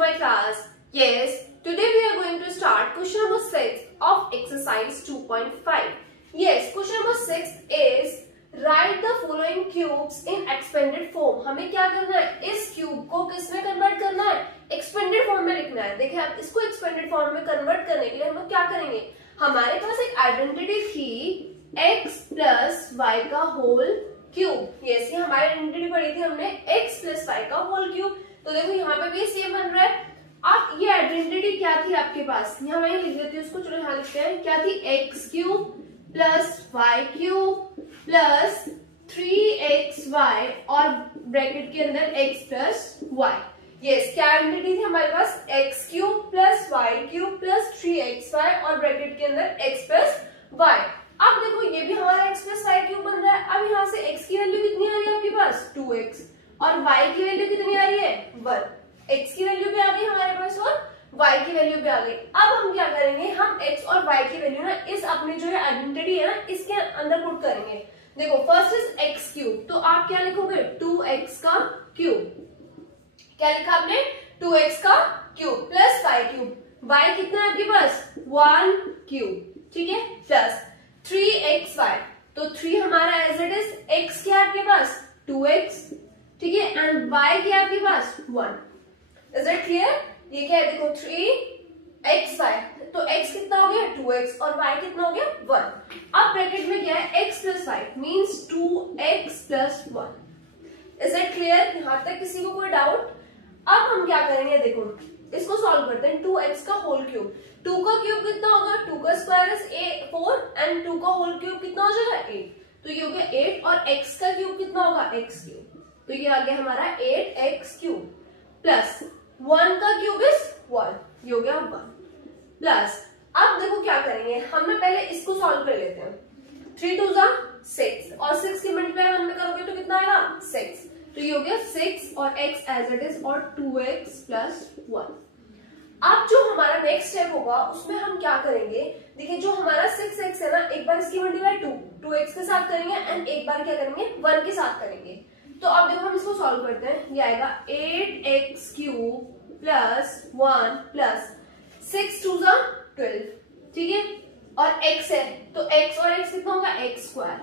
my class. Yes, today we are going to start question number 6 of exercise 2.5. Yes, question number 6 is write the following cubes in expanded form. हमें क्या करना है, इस cube को किस में convert करना है, एक्सपेंडेड फॉर्म में लिखना है. देखिए आप इसको एक्सपेंडेड फॉर्म में कन्वर्ट करने के लिए हम लोग क्या करेंगे, हमारे पास एक आइडेंटिटी थी x प्लस वाई का होल क्यूब. यस, ये हमारी आइडेंटिटी पढ़ी थी हमने, x प्लस वाई का होल क्यूब. तो देखो यहाँ पे भी सेम बन रहा है. अब ये आइडेंटिटी क्या थी आपके पास, यहाँ मैं लिख देती हूँ उसको, चलो यहाँ लिखते हैं. क्या थी, x cube plus y cube plus 3xy और ब्रैकेट के अंदर x प्लस वाई. यस, क्या आइडेंटिटी थी हमारे पास, x cube plus y cube plus 3xy और ब्रैकेट के अंदर x प्लस वाई. अब देखो ये भी हमारा x प्लस वाई क्यूब बन रहा है. अब यहाँ से x की वैल्यू कितनी आ रही है आपके पास, 2x, और y की वैल्यू कितनी आ रही है, 1. x की वैल्यू भी आ गई हमारे पास और y की वैल्यू भी आ गई. अब हम क्या करेंगे, हम x और y की वैल्यू ना इस अपनी जो है आइडेंटिटी है ना इसके अंदर पुट करेंगे. देखो फर्स्ट इज x क्यूब, तो आप क्या लिखोगे, 2x का क्यूब. क्या लिखा आपने, 2x का cube plus y cube. y कितना है आपके पास, 1 क्यूब, ठीक है, प्लस 3xy. तो 3 हमारा एज इट इज, x क्या है आपके पास, 2x, ठीक है, एंड y क्या है आपके पास, 1. Is it clear. ये क्या है, देखो 3xy, तो x कितना हो गया, 2x, और y कितना हो गया, 1. अब ब्रैकेट में क्या है, x plus y means 2x plus 1. Is it clear, यहां तक किसी को कोई डाउट. अब हम क्या करेंगे, देखो इसको सॉल्व करते हैं. 2x का होल क्यूब, 2 का क्यूब कितना होगा, 2 का स्क्वायर इज 4 एंड 2 का होल क्यूब कितना हो जाएगा, 8. तो ये हो गया 8, और x का क्यूब कितना होगा, x क्यूब. तो ये आ गया हमारा 8x क्यूब प्लस 1 का क्यूब इज 1, ये हो गया 1 प्लस. अब देखो क्या करेंगे, हम पहले इसको सॉल्व कर लेते हैं. 3 2 6, और 6 की मल्टीप्लाई 1 में करोगे तो कितना आएगा, 6. तो ये हो गया 6 और x एज इट इज, और 2x प्लस 1. अब जो हमारा नेक्स्ट स्टेप होगा उसमें हम क्या करेंगे, देखिए जो हमारा 6x है ना, एक बार इसकी मल्टीप्लाई 2x के साथ करेंगे एंड एक बार क्या करेंगे, 1 के साथ करेंगे. तो अब देखो हम इसको सॉल्व करते हैं. ये आएगा 8x क्यूब प्लस 1 प्लस 6 2 12, ठीक है, और x है तो x और x कितना होगा, x स्क्वायर,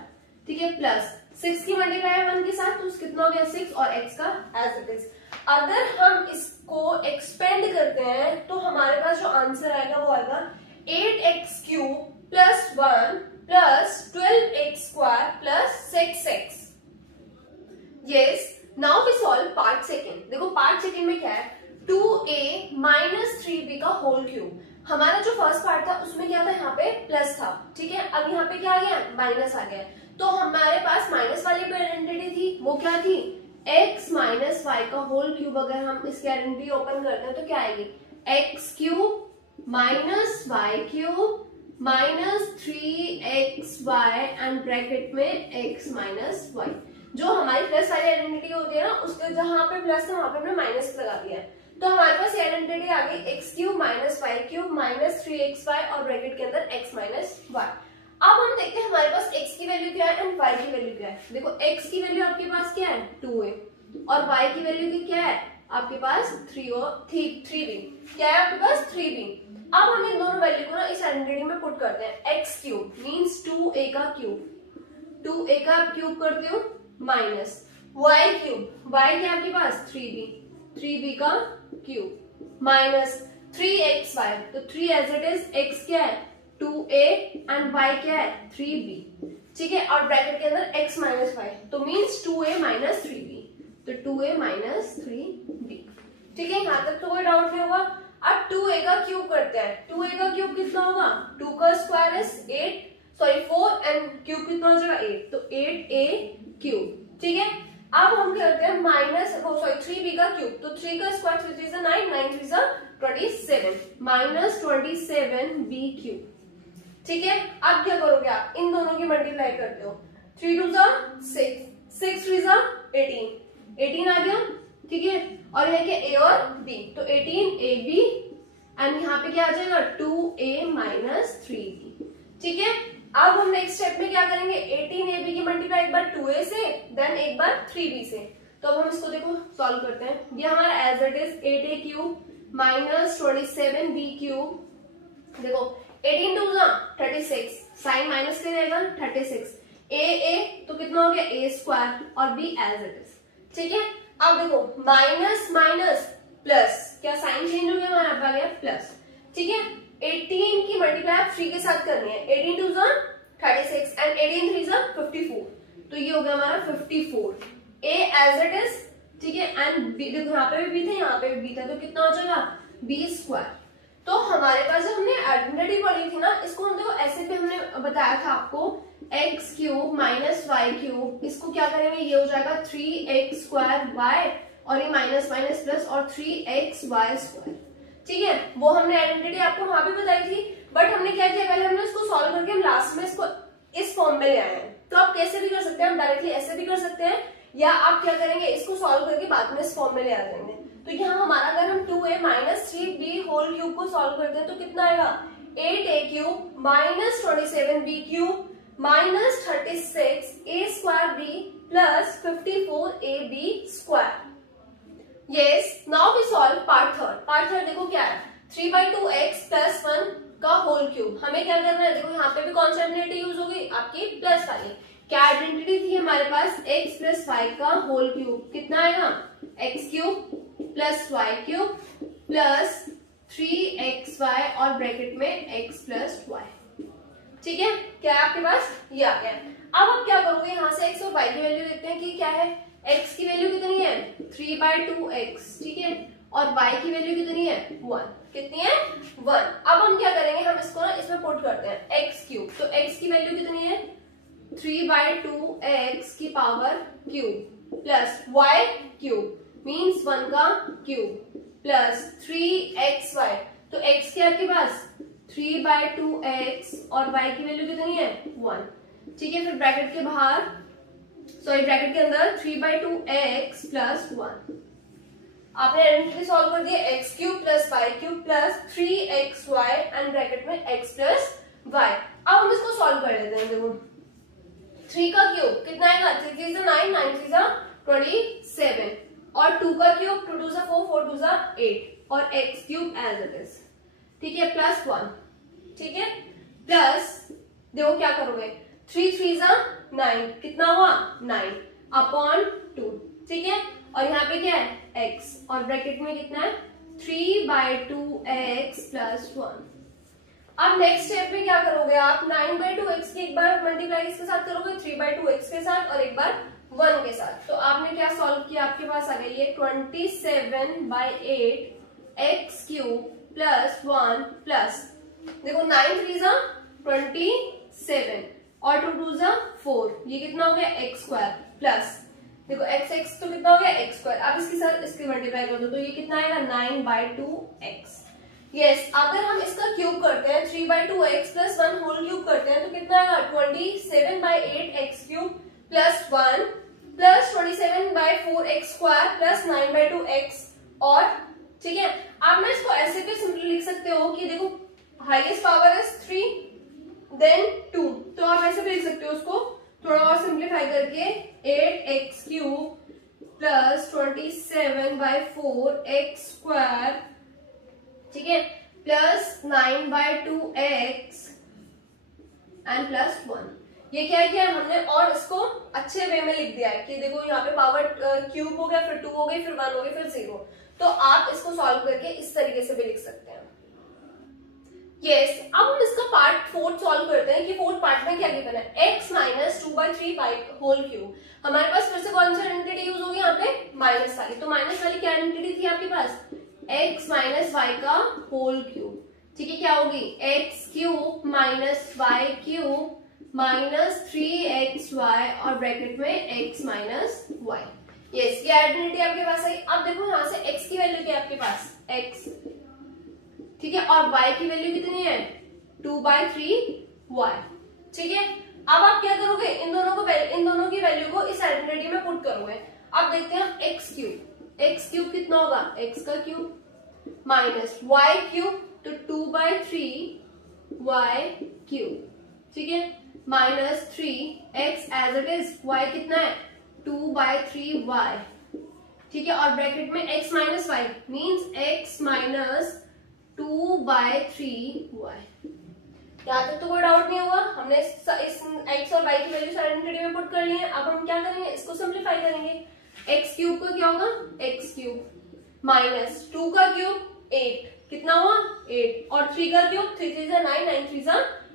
ठीक है, प्लस 6 की मल्टीप्लाई 1 के साथ तो कितना हो गया, 6, और x का एज इट इज. अगर हम इसको एक्सपेंड करते हैं तो हमारे पास जो आंसर आएगा वो आएगा 8x cube plus 1 plus 12x square plus 6x. Yes, now we solve part second. देखो part second में क्या है, 2a minus 3b का होल क्यूब. हमारा जो फर्स्ट पार्ट था उसमें क्या था, यहाँ पे प्लस था, ठीक है, अब यहाँ पे क्या आ गया, माइनस आ गया. तो हमारे पास माइनस वाली आइडेंटिटी थी, वो क्या थी, x माइनस वाई का होल क्यूब. अगर हम इसकी आइडेंटिटी ओपन करते हैं तो क्या आएगी, x cube minus y cube minus 3xy and bracket में x माइनस वाई. जो हमारी प्लस वाली आइडेंटिटी होती है ना, उसके जहां पे प्लस था वहां पे हमने माइनस लगा दिया है. तो हमारे पास ये आइडेंटिटी आ गई, x cube minus y cube minus 3xy और ब्रैकेट के अंदर x माइनस वाई. अब हम देखते हैं हमारे पास x की वैल्यू क्या है एंड y की वैल्यू क्या है. देखो x की वैल्यू आपके पास क्या है, 2a, और y की वैल्यू क्या है आपके पास, 3b. क्या है आपके पास, 3b. अब हम इन दोनों वैल्यू को ना इस आइडेंटिटी में पुट करते हैं. x क्यूब मीन्स 2a का क्यूब, 2a का क्यूब करते हो, माइनस y क्यूब, y क्या आपके पास, 3b का क्यूब माइनस 3xy. तो 3 एज इट इज, x क्या है 2a एंड y क्या है 3b, ठीक है, और ब्रैकेट के अंदर x माइनस वाई, तो मीन्स 2a माइनस 3b. तो 2a माइनस 3b, ठीक है, यहाँ तक तो कोई डाउट नहीं होगा. अब 2a का क्यूब करते हैं. 2a का क्यूब कितना होगा, 2 का स्क्वायर इज 4 एंड क्यूब कितना हो जाएगा, 8, तो 8a क्यूब, ठीक है. अब हम करते हैं माइनस 3b का क्यूब. तो 3 का स्क्वायर 3 3 9 9 3 27 माइनस 27b क्यूब, ठीक है. अब क्या करोगे आप, इन दोनों की मल्टीप्लाई करते हो. 3 2 6, 6 3 18 आ गया, ठीक है, और यह क्या, a और b, तो 18ab एंड यहाँ पे क्या आ जाएगा, 2a माइनस 3b, ठीक है. अब हम नेक्स्ट स्टेप में क्या करेंगे, 18ab की मल्टीप्लाई एक बार 2a से देन एक बार 3b से. तो अब हम इसको देखो सॉल्व करते हैं. ये हमारा as it is 8a cube minus 27b cube, देखो 18 टू 36, साइन माइनस के रहेगा 36, ए तो कितना हो गया a स्क्वायर और b एज इट इज, ठीक है। अब देखो माइनस माइनस प्लस, क्या साइन चेंज हो गया हमारा, आ गया प्लस, ठीक है। 18 की मल्टीप्लाई आप 3 के साथ करनी है, 18 टू 36 एंड 18 3 54, तो ये हो गया हमारा 54, a एज इट इज, ठीक है। एंड देखो यहाँ पे भी b था, यहाँ पे भी b था, तो कितना हो जाएगा b स्क्वायर। तो हमारे पास जब हमने आइडेंटिटी पढ़ी थी ना, इसको हम देखो ऐसे भी हमने बताया था आपको, x cube minus y cube, इसको क्या करेंगे, ये हो जाएगा 3x स्क्वायर वाई, और ये माइनस माइनस प्लस और 3x वाई स्क्वायर, ठीक है। वो हमने आइडेंटिटी आपको वहां भी बताई थी, बट हमने क्या किया, पहले हमने इसको सॉल्व करके हम लास्ट में इसको इस फॉर्म में ले आए हैं। तो आप कैसे भी कर सकते हैं, हम डायरेक्टली ऐसे भी कर सकते हैं, या आप क्या करेंगे, इसको सॉल्व करके बाद में इस फॉर्म में ले आ जाएंगे। तो यहाँ हमारा अगर हम 2a minus 3b whole cube को सॉल्व करते हैं तो कितना आएगा, 8a cube minus 27b cube minus 36a square b plus 54ab square. Yes, now we solve part third. Part third देखो क्या है, 3/2x प्लस 1 का होल क्यूब। हमें क्या करना है, देखो यहाँ पे भी कौन सी आइडेंटिटी यूज होगी, आपकी प्लस वाली। क्या आइडेंटिटी थी हमारे पास, x प्लस वाई का होल क्यूब, कितना आएगा, x cube plus y cube plus 3xy और ब्रैकेट में x प्लस वाई, ठीक है। क्या है आपके पास, ये आ गया। अब आप क्या करोगे, यहाँ से x और y की वैल्यू देखते हैं कि क्या है, x की वैल्यू कितनी है 3/2x, ठीक है, और y की वैल्यू कितनी है 1, कितनी है 1। अब हम क्या करेंगे, हम इसको ना इसमें पुट करते हैं x क्यूब, तो x की वैल्यू कितनी है 3/2x की power cube plus y cube means 1 का क्यूब प्लस 3xy, तो x के आपके पास 3/2x और y की वैल्यू कितनी है 1, ठीक है। फिर ब्रैकेट के बाहर, सॉरी ब्रैकेट के अंदर 3/2x प्लस 1। आपने आइडेंटिटी सॉल्व कर दिया, x cube plus y cube plus 3xy and bracket में x प्लस y। अब हम इसको सॉल्व कर लेते हैं। देखो 3 का क्यूब कितना आएगा, 3 3 9, 9 3 27, और 2 का क्यूब 2 2 4, 4 2 8, और x cube as it is, ठीक है, प्लस 1, ठीक है। प्लस देखो क्या करोगे, 3 3 9, कितना हुआ 9 अपॉन 2, ठीक है, और यहाँ पे क्या है x, और ब्रैकेट में कितना है 3/2x प्लस 1। अब नेक्स्ट स्टेप में क्या करोगे आप, 9/2x की एक बार मल्टीप्लाई किसके साथ करोगे, 3/2x के साथ, और एक बार 1 के साथ। तो आपने क्या सॉल्व किया, आपके पास आ गई ये 27/8 x क्यूब प्लस 1 प्लस, देखो 9 3 27 और 2 2 4, ये कितना हो गया x स्क्वायर प्लस, देखो x तो कितना हो गया x स्क्वायर। अब इसके साथ इसके मल्टीप्लाई कर दो तो ये कितना आएगा 9/2x। यस, अगर हम इसका क्यूब करते हैं 3/2x प्लस 1 होल क्यूब करते हैं तो कितना आएगा 27/8x cube plus 1 plus 27/4x square plus 9/2x, और ठीक है। आप ना इसको ऐसे भी सिंपली लिख सकते हो कि देखो हाईएस्ट पावर इज 3 देन 2, तो आप ऐसे भी लिख सकते हो उसको थोड़ा और सिंप्लीफाई करके 8x cube plus 27/4x square, ठीक है, प्लस 9/2x एंड प्लस 1। ये क्या किया हमने, और इसको अच्छे वे में लिख दिया है कि देखो यहाँ पे पावर क्यूब हो गया, फिर 2 हो गई, फिर 1 हो गई, फिर 0। तो आप इसको सॉल्व करके इस तरीके से भी लिख सकते हैं। यस, अब हम इसका पार्ट 4 सॉल्व करते हैं कि 4th पार्ट में क्या गिवन है, x माइनस 2/3 होल क्यूब। हमारे पास फिर से कौन सी आइडेंटिटी यूज होगी यहाँ पे, माइनस वाली। तो माइनस वाली क्या आइडेंटिटी थी आपके पास, x माइनस वाई का होल क्यूब, ठीक है। क्या होगी x cube minus y cube minus 3xy और ब्रैकेट में x माइनस वाई। यस, ये आइडेंटिटी आपके पास आई। अब देखो यहाँ से x की वैल्यू क्या है आपके पास x, ठीक है, और y की वैल्यू कितनी है 2/3y, ठीक है। अब आप क्या करोगे, इन दोनों की वैल्यू को इस आइडेंटिटी में पुट करोगे। अब देखते हैं x क्यूब कितना होगा, x का क्यूब माइनस y क्यूब, तो 2/3y क्यूब, ठीक है, minus 3x as it is, y कितना है 2/3y ठीक है, और ब्रैकेट में x minus y means x minus 2/3y। यहाँ तक तो कोई डाउट नहीं हुआ, हमने इस x और y की वैल्यू आइडेंटिटी में पुट कर ली है। अब हम क्या करेंगे, इसको सिंप्लीफाई करेंगे। x क्यूब का क्या होगा, x क्यूब माइनस 2 का क्यूब 8, कितना हुआ 8, और 3 का क्यूब 3 3 9 9 3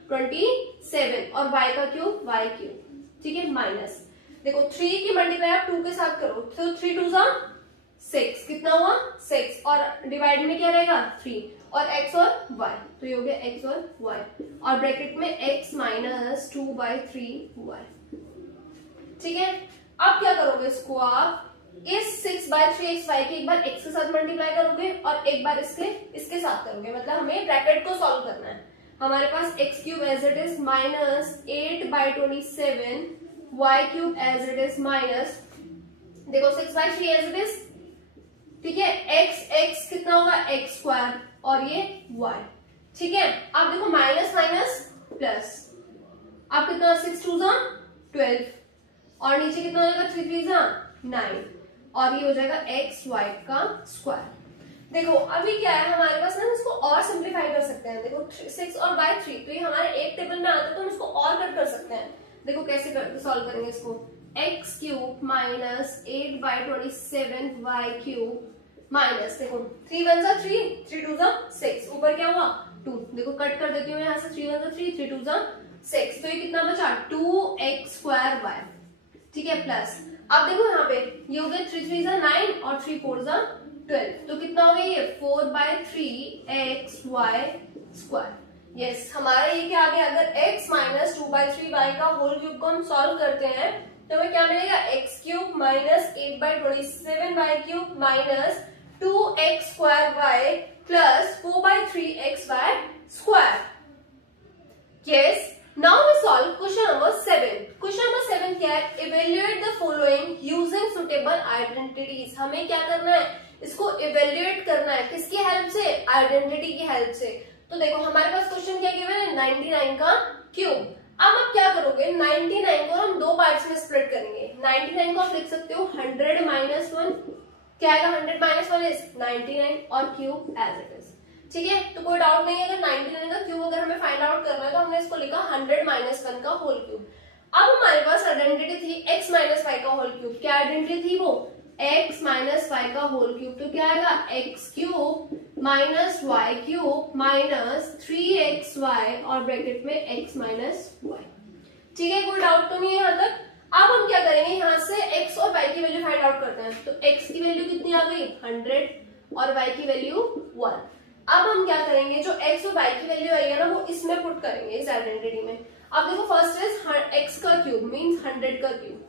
27, और y का क्यूब y क्यूब, ठीक है, माइनस देखो 3 की मल्टीप्लाई आप 2 के साथ करो तो 3 2 6, कितना हुआ 6, और डिवाइड में क्या रहेगा 3, और x और y, तो ये हो गया x और y, और ब्रैकेट में x माइनस 2/3y। ठीक है, अब क्या करोगे, इसको आप इस 6/3xy के एक बार x के साथ मल्टीप्लाई करोगे और एक बार इसके साथ करोगे, मतलब हमें ब्रैकेट को सॉल्व करना है। हमारे पास x cube as it is minus 8/27, y cube as it is minus, देखो 6/3 एज इट इज, ठीक है, x कितना होगा x स्क्वायर, और ये y, ठीक है। अब देखो माइनस माइनस प्लस, अब कितना 6 2 12, और नीचे कितना हो जाएगा 3 3 9, और ये हो जाएगा x y का स्क्वायर। देखो अभी क्या है हमारे पास ना, इसको और सिंप्लीफाई कर सकते हैं। देखो 6 और बाय 3, तो ये हमारे एक टेबल में आता है, तो हम इसको और कट कर सकते हैं। देखो कैसे सॉल्व करेंगे इसको, x cube minus 8/27 y cube minus, देखो 3 1 3 3 2 6, ऊपर क्या हुआ 2, देखो कट कर देती हूँ यहाँ से, 3 1 3 3 2 6, तो ये कितना बचा 2x स्क्वायर y, ठीक है, प्लस अब देखो यहाँ पे ये हो गया 3 3 9 और 3 4 12, तो कितना हो गया ये 4/3 xy स्क्वायर। यस, हमारा ये क्या आ गया, अगर x माइनस 2/3y का होल क्यूब को हम सॉल्व करते हैं तो हमें क्या मिलेगा, x cube minus 8/27y cube minus 2x square y plus 4/3xy square. Yes, now we solve question number 7. Question number 7 क्या है, evaluate the following using suitable identities। हमें क्या करना है, इसको evaluate करना है, किसकी हेल्प से, आइडेंटिटी की हेल्प से। तो देखो हमारे पास क्वेश्चन क्या गिवन है, 99 का क्यूब। अब आप क्या करोगे, 99 को हम दो पार्ट्स में स्प्लिट करेंगे। 99 को आप लिख सकते हो 100 माइनस 1, क्या आएगा 100 माइनस 1 इज 99, और क्यूब एज इट इज, ठीक है। तो कोई डाउट नहीं है, अगर 99 का क्यूब अगर हमें फाइंड आउट करना है तो हमने इसको लिखा 100 माइनस 1 का होल क्यूब। अब हमारे पास आइडेंटिटी थी x माइनस वाई का होल क्यूब, क्या आइडेंटिटी थी वो, x माइनस वाई का होल क्यूब, तो क्या आएगा x cube minus y cube minus 3xy, और ब्रैकेट में x माइनस वाई, ठीक है, कोई डाउट तो नहीं है यहाँ तक। अब हम क्या करेंगे, यहाँ से x और y की वैल्यू फाइंड आउट करते हैं। तो x की वैल्यू कितनी आ गई 100 और y की वैल्यू 1। अब हम क्या करेंगे, जो x और y की वैल्यू आई है ना, वो इसमें पुट करेंगे इस आइडेंटिटी में। अब देखो फर्स्ट इज x का क्यूब मींस 100 का क्यूब,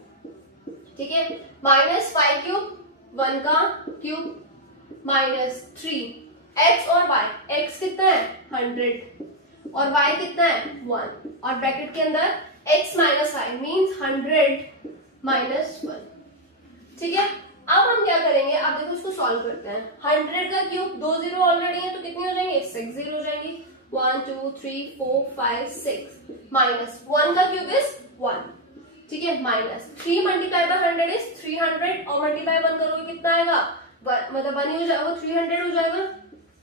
ठीक है, माइनस y क्यूब 1 का क्यूब माइनस 3 x और y, x कितना है 100 और y कितना है 1, और ब्रैकेट के अंदर x minus y means 100 minus 1, ठीक है। अब हम क्या करेंगे, अब देखो इसको सॉल्व करते हैं। 100 का क्यूब, 2 जीरो ऑलरेडी है तो कितनी हो जाएंगे 6 जीरो हो जाएंगी, 1 2 3 4 5 6, माइनस 1 का क्यूब इज 1, ठीक है, माइनस 3 मल्टीप्लाई बाय 100 इज 300, और मल्टीप्लाई 1 करोगे कितना आएगा, मतलब 1 ही हो जाएगा, 300 हो जाएगा,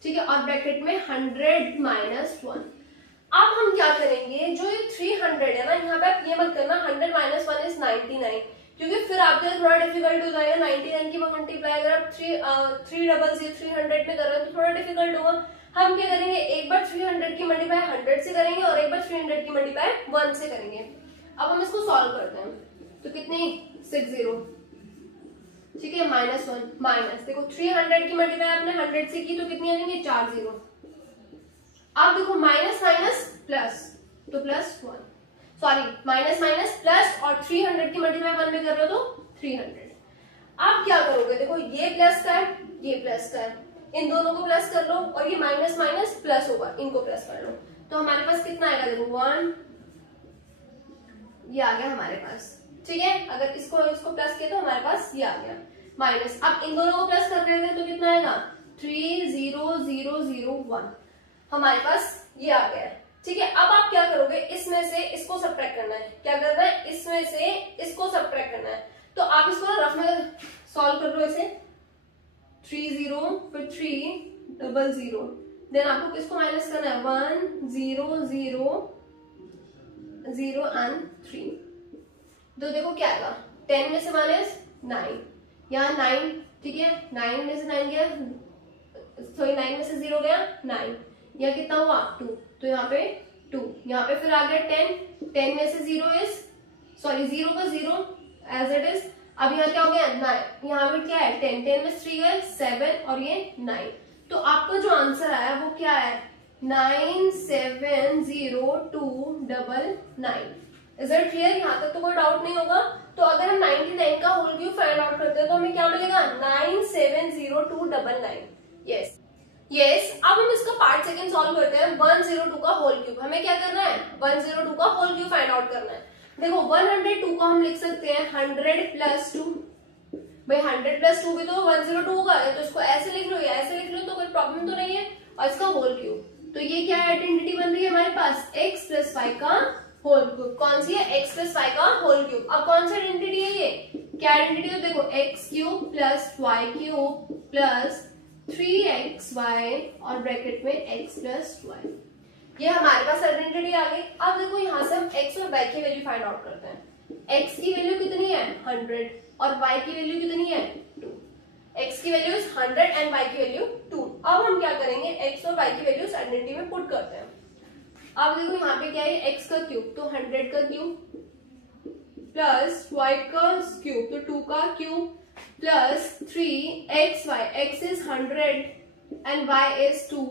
ठीक है, और ब्रैकेट में 100 माइनस 1। अब हम क्या करेंगे, जो ये 300 है ना, यहाँ पे आप ये मत करना 100 माइनस 1 इज 99, क्योंकि फिर आपके लिए थोड़ा डिफिकल्ट हो जाएगा। 99 की मल्टीप्लाई अगर आप 300 में कर रहे हैं तो थोड़ा डिफिकल्ट होगा। हम क्या करेंगे, एक बार 300 की मल्टीप्लाई 100 से करेंगे और एक बार 300 की मल्टीप्लाई 1 से करेंगे। अब हम इसको सॉल्व करते हैं, तो कितनी 6 जीरो, ठीक है, माइनस 1 माइनस, देखो 300 की मल्टीप्लाई आपने 100 से की तो कितनी आ जाएंगे 4 जीरो। अब देखो माइनस माइनस प्लस, तो plus 1, sorry minus minus plus, और 300 की मल्टीप्लाई 1 में कर रहे हो तो 300। आप क्या करोगे, देखो ये प्लस का है, ये प्लस का है, इन दोनों को प्लस कर लो, और ये माइनस माइनस प्लस होगा, इनको प्लस कर लो, तो हमारे पास कितना आएगा, देखो 1, ये आ गया हमारे पास, ठीक है। अगर इसको प्लस किया तो हमारे पास ये आ गया माइनस। अब इन दोनों को प्लस कर रहे थे तो कितना आएगा 3 0 0 0 1, हमारे पास ये आ गया, ठीक है। अब आप क्या करोगे, इसमें से इसको सब्ट्रैक्ट करना है, क्या करना है, इसमें से इसको सब्ट्रैक्ट करना है। तो आप इसको रफ में सॉल्व कर लो, इसे 3 0 फिर 3 0 0, देन आपको किसको माइनस करना है 1 0 0 0 एंड 3। तो देखो क्या आएगा 10 में से माइनस 9, यहाँ 9, ठीक है 9 में से 9 गया, सॉरी 9 में से 0 गया 9, यहाँ कितना हुआ 2, तो यहाँ पे 2, यहाँ पे फिर आ गया 10, 10 में से 0 इज सॉरी 0 का 0 एज इट इज। अब यहाँ क्या हो गया 9, यहाँ पे क्या है 10, 10 में 3 गए 7 और ये 9, तो आपका जो आंसर आया वो क्या है 970299। Is it clear? यहाँ तक तो कोई डाउट नहीं होगा। तो अगर हम 99 का होल क्यूब फाइंड आउट करते हैं तो हमें क्या मिलेगा 970299। यस यस, अब हम इसका पार्ट सेकंड सॉल्व करते हैं। 102 का होल क्यूब, हमें क्या करना है 102 का होल क्यूब फाइंड आउट करना है। देखो 102 को हम लिख सकते हैं 100 प्लस 2, भाई 100 प्लस 2 भी तो 102 होगा, तो इसको ऐसे लिख लो या ऐसे लिख लो तो कोई प्रॉब्लम तो नहीं है। और इसका होल क्यूब, तो ये क्या आइडेंटिटी बन रही है हमारे पास x प्लस 5 का होल क्यूब। कौन सी है x प्लस 5 का होल क्यूब। अब कौन सी आइडेंटिटी है ये, क्या आइडेंटिटी है देखो x cube plus y cube plus 3xy और ब्रैकेट में x प्लस y, ये हमारे पास आइडेंटिटी आ गई। अब देखो यहाँ से हम x और y की वैल्यू फाइंड आउट करते हैं। x की वैल्यू कितनी है 100 और y की वैल्यू कितनी है 2। x की वैल्यू 100 एंड y की वैल्यू 2। अब हम क्या करेंगे x और y की वैल्यूज आइडेंटिटी में पुट करते हैं। अब देखो यहाँ पे क्या है x का क्यूब, तो 100 का क्यूब प्लस y का क्यूब तो 2 का cube plus 3xy, x is 100 and y is 2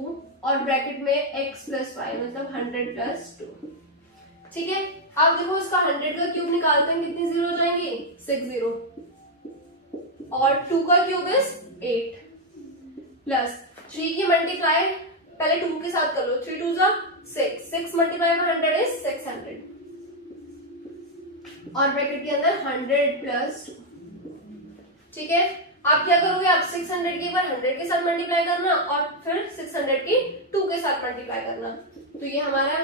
और ब्रैकेट में x प्लस y मतलब 100 प्लस 2। ठीक है, अब देखो इसका 100 का क्यूब निकालते हैं, कितनी जीरो हो जाएंगी 6 0 और 2 का क्यूब इज 8 प्लस 3 की मल्टीप्लाई पहले 2 के साथ कर लो, 3 2 जा 6, 6 मल्टीप्लाई बाय 100 इज 600 और ब्रैकेट के अंदर 100 प्लस 2। ठीक है, आप क्या करोगे आप 600 की बार 100 के साथ मल्टीप्लाई करना और फिर 600 की 2 के साथ मल्टीप्लाई करना, तो ये हमारा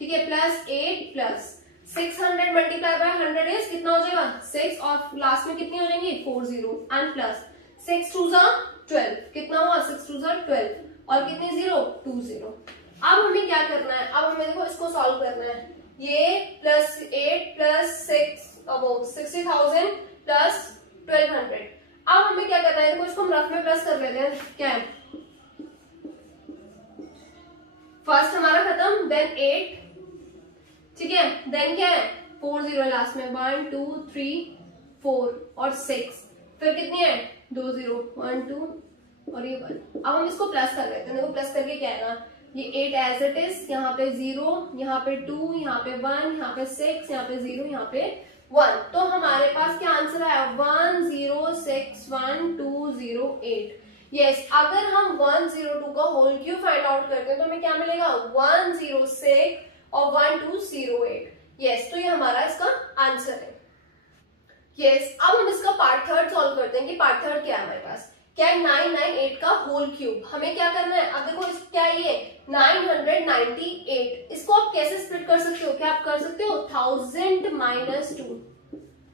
ठीक है plus 8 plus 600 multiply by 100 is कितना हो जाएगा 6 और लास्ट में कितनी हो जाएंगी 40 एंड प्लस 6 2 जा 12, कितना हुआ 6 2 जा 12 और कितने 0 2 0। अब हमें क्या करना है, अब हमें देखो इसको सॉल्व करना है। ये प्लस 8 प्लस 6 60,000 प्लस 1200। अब हमें क्या करना है, देखो इसको हम रफ में प्लस कर लेते हैं। क्या है फर्स्ट हमारा खत्म, देन 8, ठीक है, देन क्या है 4 0 लास्ट में 1 2 3 4 और 6, फिर कितनी है 2 0 1 2 और ये 1। अब हम इसको प्लस कर लेते हैं। देखो प्लस करके क्या है ना, ये 8 एज इट इज, यहाँ पे 0, यहाँ पे 2, यहाँ पे 1, यहाँ पे 6, यहाँ पे 0, यहाँ पे 1। तो हमारे पास क्या आंसर आया 10612008। यस, अगर हम 102 का होल क्यूब फाइंड आउट करते हैं तो हमें क्या मिलेगा 106 और 1208। यस, तो ये हमारा इसका आंसर है। यस, अब हम इसका पार्ट थर्ड सॉल्व करते हैं कि पार्ट थर्ड क्या है हमारे पास। क्या है 998 का होल क्यूब। हमें क्या करना है, अब देखो इस क्या है ये 998, इसको आप कैसे स्प्लिट कर सकते हो, क्या आप कर सकते हो 1000 माइनस 2।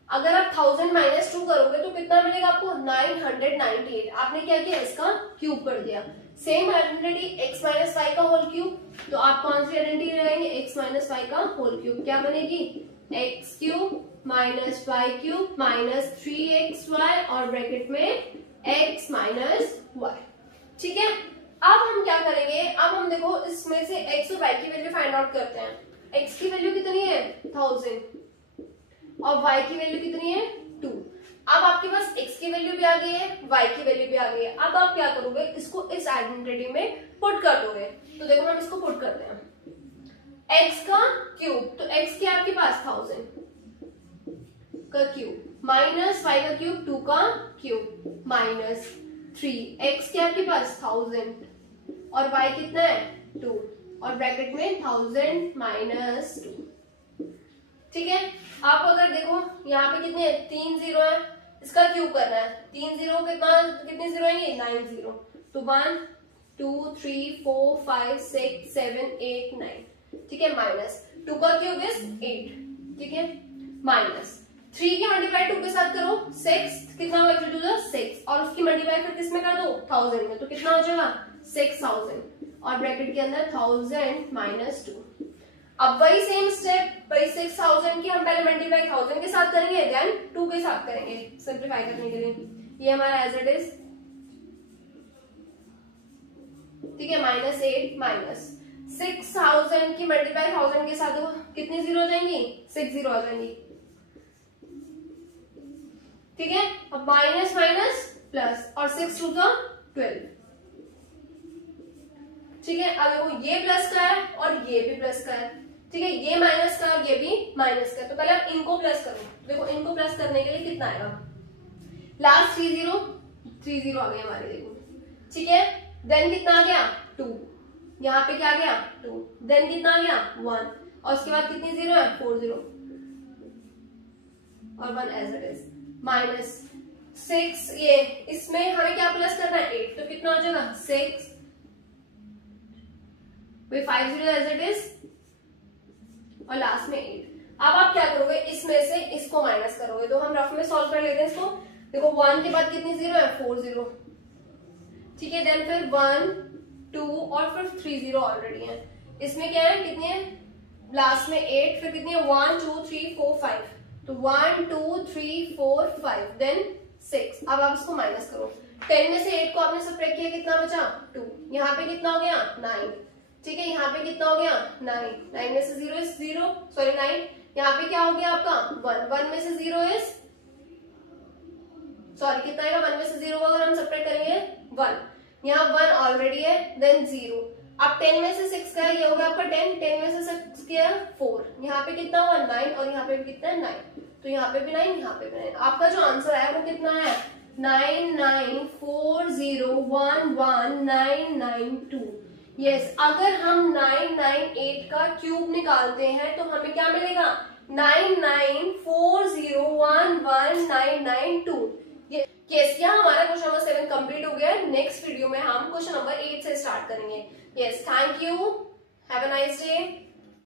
अगर आप 1000 माइनस 2 करोगे तो कितना मिलेगा आपको 998। आपने क्या किया इसका क्यूब कर दिया। Same identity x minus y का होल क्यूब, तो आप कौन सी आइडेंटिटी लगाएंगे x माइनस वाई का होल क्यूब। क्या बनेगी x cube minus y cube minus 3xy और ब्रैकेट में x माइनस वाई। ठीक है, अब हम क्या करेंगे, अब हम देखो इसमें से x और y की वैल्यू फाइंड आउट करते हैं। x की वैल्यू कितनी है 1000 और y की वैल्यू कितनी है 2। अब आपके पास x की वैल्यू भी आ गई है, y की वैल्यू भी आ गई है। अब आप क्या करोगे, इसको इस आइडेंटिटी में पुट कर दोगे। तो देखो हम इसको पुट करते हैं, x का क्यूब, तो x की आपके पास 1000 का क्यूब माइनस y का क्यूब 2 का क्यूब माइनस 3, x के आपके पास 1000 और y कितना है 2 और ब्रैकेट में 1000 माइनस 2। ठीक है, आप अगर देखो यहाँ पे कितने 3 0 है, इसका क्यूब करना है। 3 0 कितने 0 है 9 0, तो 1 2 3 4 5 6 7 8 9। ठीक है, माइनस 2 का क्यूब इज 8, ठीक है, माइनस 3 की मल्टीप्लाई 2 के साथ करो 6, कितना होगा 3 2 6, और उसकी मल्टीप्लाई फिर किसमें कर दो 1000 में, तो कितना हो जाएगा 6000, और ब्रैकेट के अंदर 1000 माइनस 2। अब वही सेम स्टेप, वही 6000 की हम पहले मल्टीप्लाई 1000 के साथ करेंगे, देन 2 के साथ करेंगे सिंप्लीफाई करने के लिए। ये हमारा एज इट इज, ठीक है, -8 माइनस 6000 की मल्टीप्लाई 1000 के साथ कितनी जीरो हो जाएंगी 6 जीरो आ जाएंगी, ठीक है। अब माइनस माइनस प्लस, और 6 2 12, ठीक है। अब देखो ये प्लस का है और ये भी प्लस का है, ठीक है, ये माइनस का और ये भी माइनस का है, तो पहले आप इनको प्लस करो। देखो इनको प्लस करने के लिए कितना आएगा, लास्ट 3 0 आ गए हमारे, देखो, ठीक है। देन कितना आ गया 2, यहाँ पे क्या आ गया 2, देन कितना आ गया 1, और उसके बाद कितनी जीरो है 4 0, और 1 एज इट इज, माइनस 6, ये इसमें हमें क्या प्लस करना है 8, तो कितना हो जाएगा 6, 5 0 एज इट इज, और लास्ट में 8। अब आप क्या करोगे, इसमें से इसको माइनस करोगे, तो हम रफ में सॉल्व कर लेते हैं इसको। देखो 1 के बाद कितनी जीरो है 4 0, ठीक है, देन फिर 1 2 और फिर 3 0 ऑलरेडी है, इसमें क्या है कितनी है लास्ट में 8, फिर कितनी है 1 2 3 4 5, तो 1 2 3 4 5, देन 6। अब आप इसको माइनस करो, 10 में से 8 को आपने सब्ट्रैक्ट किया, कितना बचा 2, यहाँ पे कितना हो गया 9, ठीक है, यहाँ पे कितना हो गया 9, 9 में से 0 इज 0, सॉरी 9, यहाँ पे क्या हो गया आपका 1, 1 में से 0 इज, सॉरी कितना आएगा 1 में से 0 को अगर हम सब्ट्रैक्ट करेंगे 1, यहाँ 1 ऑलरेडी है, देन 0। अब 10 में से 6 का है, ये हो गया आपका 10, 10 में से 6 क्या 4, यहाँ पे कितना हुआ 9, और यहाँ पे भी कितना है 9, तो यहाँ पे भी 9, यहाँ पे भी 9। आपका जो आंसर है वो कितना है 9940119992। यस, अगर हम 998 का क्यूब निकालते हैं तो हमें क्या मिलेगा 9940119992। यस, यहाँ हमारा क्वेश्चन नंबर 7 कंप्लीट हो गया है। नेक्स्ट वीडियो में हम क्वेश्चन नंबर 8 से स्टार्ट करेंगे। Yes, thank you, have a nice day.